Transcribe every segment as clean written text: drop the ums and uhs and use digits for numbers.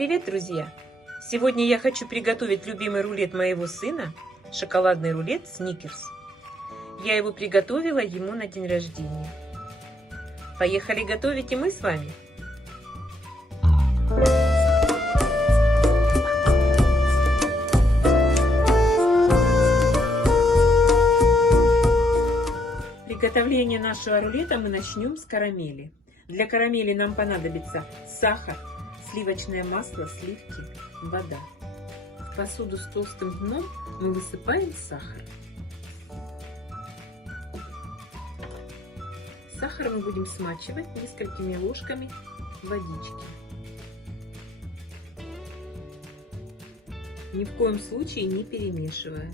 Привет, друзья! Сегодня я хочу приготовить любимый рулет моего сына, шоколадный рулет Сникерс. Я его приготовила ему на день рождения. Поехали готовить и мы с вами. Приготовление нашего рулета мы начнем с карамели. Для карамели нам понадобится сахар, сливочное масло, сливки, вода. В посуду с толстым дном мы высыпаем сахар. Сахар мы будем смачивать несколькими ложками водички. Ни в коем случае не перемешивая.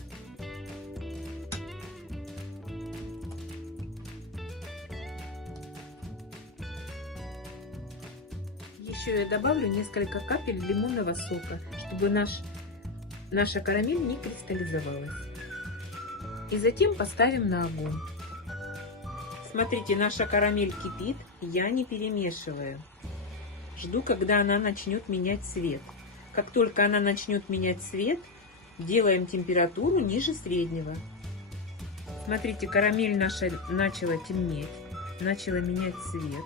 Еще я добавлю несколько капель лимонного сока, чтобы наша карамель не кристаллизовалась. И затем поставим на огонь. Смотрите, наша карамель кипит, я не перемешиваю. Жду, когда она начнет менять цвет. Как только она начнет менять цвет, делаем температуру ниже среднего. Смотрите, карамель наша начала темнеть, начала менять цвет.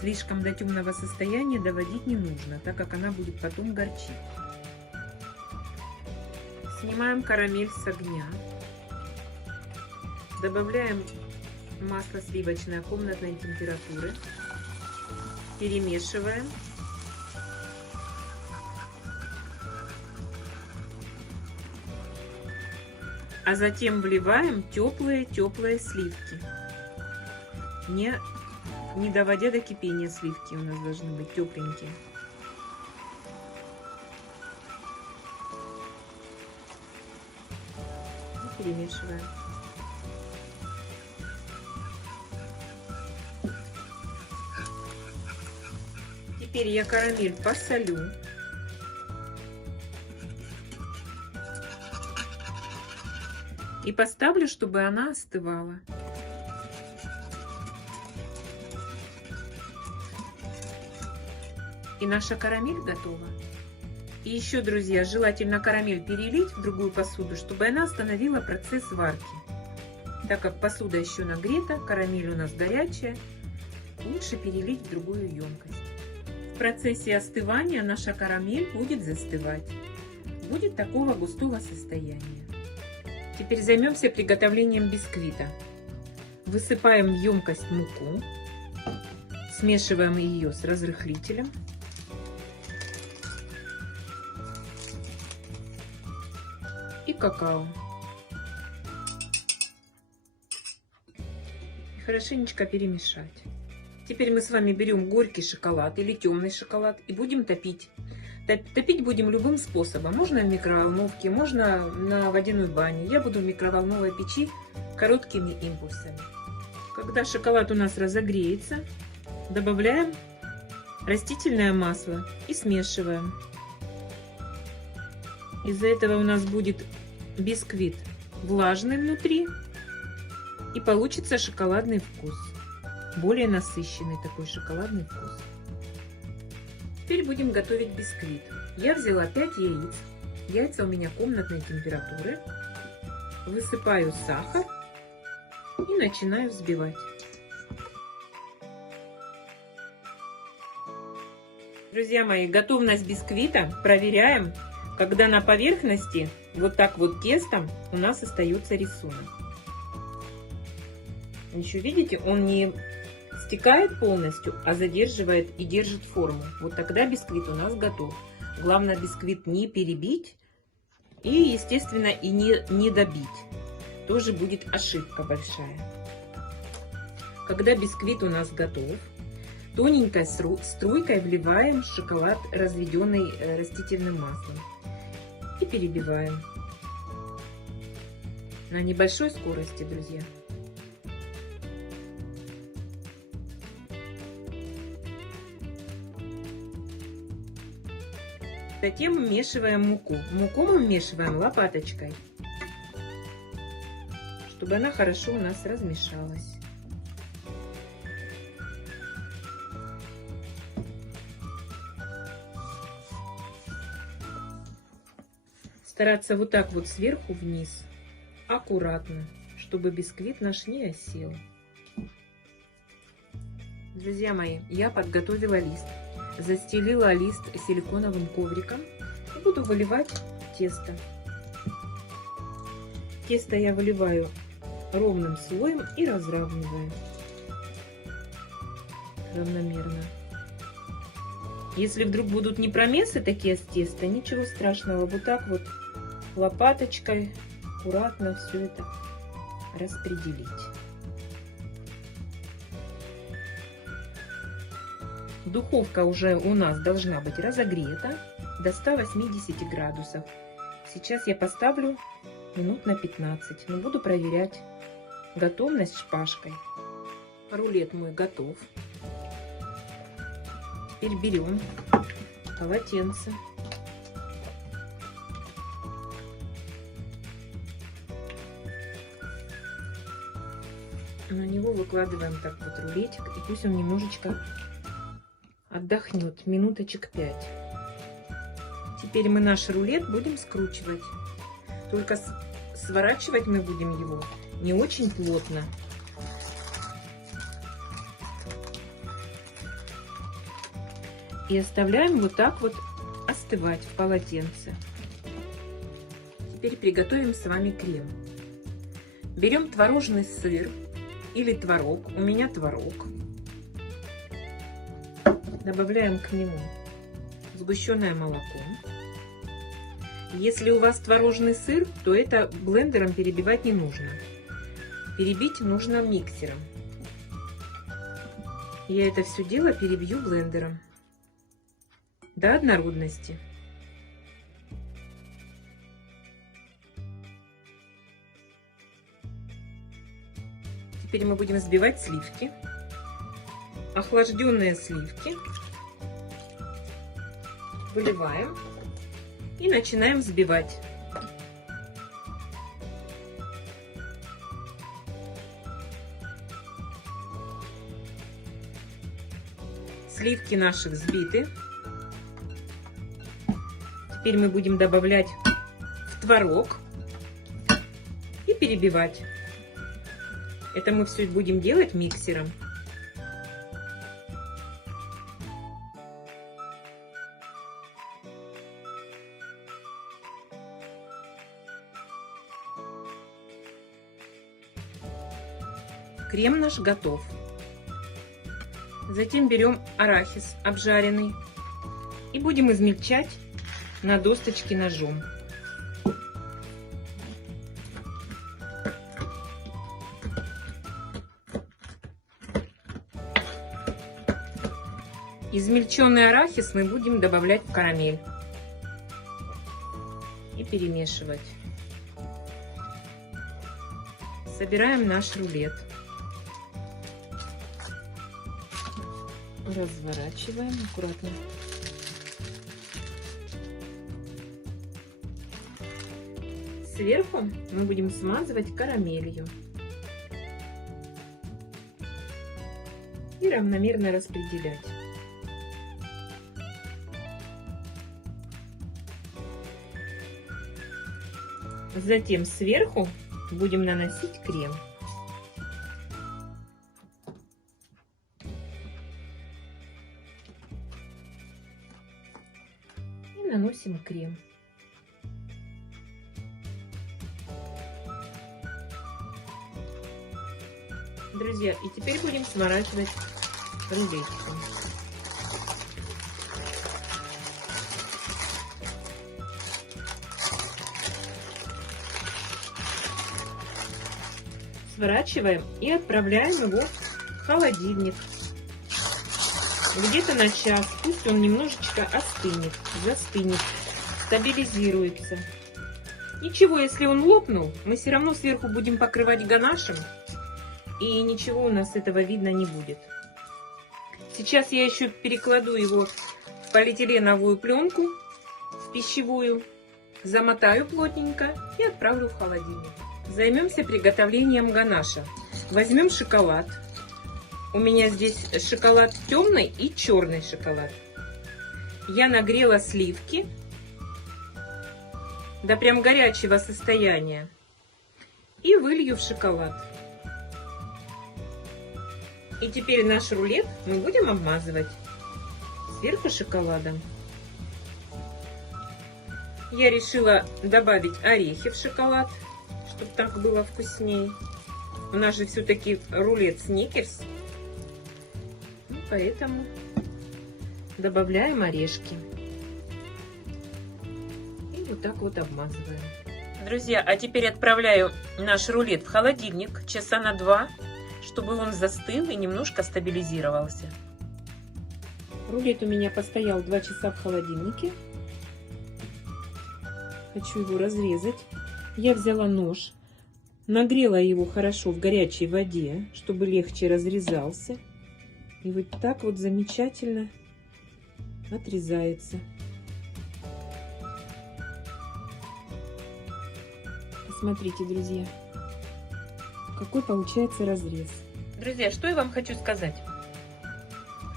Слишком до темного состояния доводить не нужно, так как она будет потом горчить. Снимаем карамель с огня. Добавляем масло сливочное комнатной температуры. Перемешиваем. А затем вливаем теплые сливки. Не доводя до кипения сливки, у нас должны быть тепленькие. И перемешиваем. Теперь я карамель посолю. И поставлю, чтобы она остывала. И наша карамель готова. И еще, друзья, желательно карамель перелить в другую посуду, чтобы она остановила процесс варки. Так как посуда еще нагрета, карамель у нас горячая, лучше перелить в другую емкость. В процессе остывания наша карамель будет застывать. Будет такого густого состояния. Теперь займемся приготовлением бисквита. Высыпаем в емкость муку. Смешиваем ее с разрыхлителем. И какао. Хорошенечко перемешать. Теперь мы с вами берем горький шоколад или темный шоколад и будем топить. Топить будем любым способом. Можно в микроволновке, можно на водяной бане. Я буду в микроволновой печи короткими импульсами. Когда шоколад у нас разогреется, добавляем растительное масло и смешиваем. Из-за этого у нас будет бисквит влажный внутри и получится шоколадный вкус. Более насыщенный такой шоколадный вкус. Теперь будем готовить бисквит. Я взяла 5 яиц. Яйца у меня комнатной температуры. Высыпаю сахар и начинаю взбивать. Друзья мои, готовность бисквита проверяем, когда на поверхности вот так вот тестом у нас остается рисунок. Еще видите, он не стекает полностью, а задерживает и держит форму. Вот тогда бисквит у нас готов. Главное бисквит не перебить и, естественно, и не добить. Тоже будет ошибка большая. Когда бисквит у нас готов, тоненькой струйкой вливаем шоколад, разведенный растительным маслом. И перебиваем. На небольшой скорости, друзья. Затем вмешиваем муку. Муку мы вмешиваем лопаточкой, чтобы она хорошо у нас размешалась. стараться вот так вот сверху вниз, аккуратно, чтобы бисквит наш не осел. Друзья мои, я подготовила лист, застелила лист силиконовым ковриком и буду выливать тесто. Тесто я выливаю ровным слоем и разравниваю равномерно. Если вдруг будут непромесы такие с теста, ничего страшного, вот так вот лопаточкой аккуратно все это распределить. Духовка уже у нас должна быть разогрета до 180 градусов. Сейчас я поставлю минут на 15, но буду проверять готовность шпажкой. Рулет мой готов. Теперь берем полотенце. На него выкладываем так вот рулетик, и пусть он немножечко отдохнет, минуточек 5. Теперь мы наш рулет будем скручивать. Только сворачивать мы будем его не очень плотно. И оставляем вот так вот остывать в полотенце. Теперь приготовим с вами крем. Берем творожный сыр или творог. У меня творог. Добавляем к нему сгущенное молоко. Если у вас творожный сыр, то это блендером перебивать не нужно. Перебить нужно миксером. Я это все дело перебью блендером до однородности. Теперь мы будем взбивать сливки. Охлажденные сливки выливаем и начинаем взбивать. Сливки наши взбиты. Теперь мы будем добавлять в творог и перебивать. Это мы все будем делать миксером. Крем наш готов. Затем берем арахис обжаренный и будем измельчать на досточке ножом. Измельченный арахис мы будем добавлять в карамель и перемешивать. Собираем наш рулет. Разворачиваем аккуратно. Сверху мы будем смазывать карамелью и равномерно распределять. Затем сверху будем наносить крем. И наносим крем. Друзья, и теперь будем сворачивать рулетиком. Сворачиваем и отправляем его в холодильник. Где-то на час. Пусть он немножечко остынет, застынет, стабилизируется. Ничего, если он лопнул, мы все равно сверху будем покрывать ганашем. И ничего у нас этого видно не будет. Сейчас я еще перекладу его в полиэтиленовую пленку, в пищевую, замотаю плотненько и отправлю в холодильник. Займемся приготовлением ганаша. Возьмем шоколад. У меня здесь шоколад темный и черный шоколад. Я нагрела сливки до прям горячего состояния. И вылью в шоколад. И теперь наш рулет мы будем обмазывать сверху шоколадом. Я решила добавить орехи в шоколад, чтобы так было вкуснее. У нас же все-таки рулет Сникерс. Поэтому добавляем орешки. И вот так вот обмазываем. Друзья, а теперь отправляю наш рулет в холодильник часа на 2, чтобы он застыл и немножко стабилизировался. Рулет у меня постоял 2 часа в холодильнике. Хочу его разрезать. Я взяла нож, нагрела его хорошо в горячей воде, чтобы легче разрезался. И вот так вот замечательно отрезается. Посмотрите, друзья, какой получается разрез. Друзья, что я вам хочу сказать.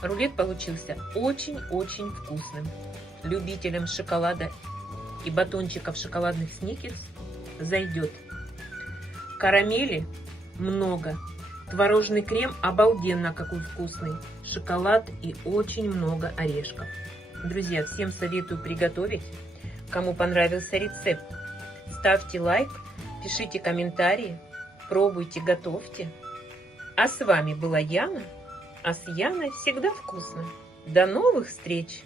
Рулет получился очень-очень вкусным. Любителям шоколада и батончиков шоколадных Сникерс зайдет. Карамели много. Творожный крем обалденно какой вкусный. Шоколад и очень много орешков. Друзья, всем советую приготовить. Кому понравился рецепт, ставьте лайк, пишите комментарии, пробуйте, готовьте. А с вами была Яна. А с Яной всегда вкусно. До новых встреч!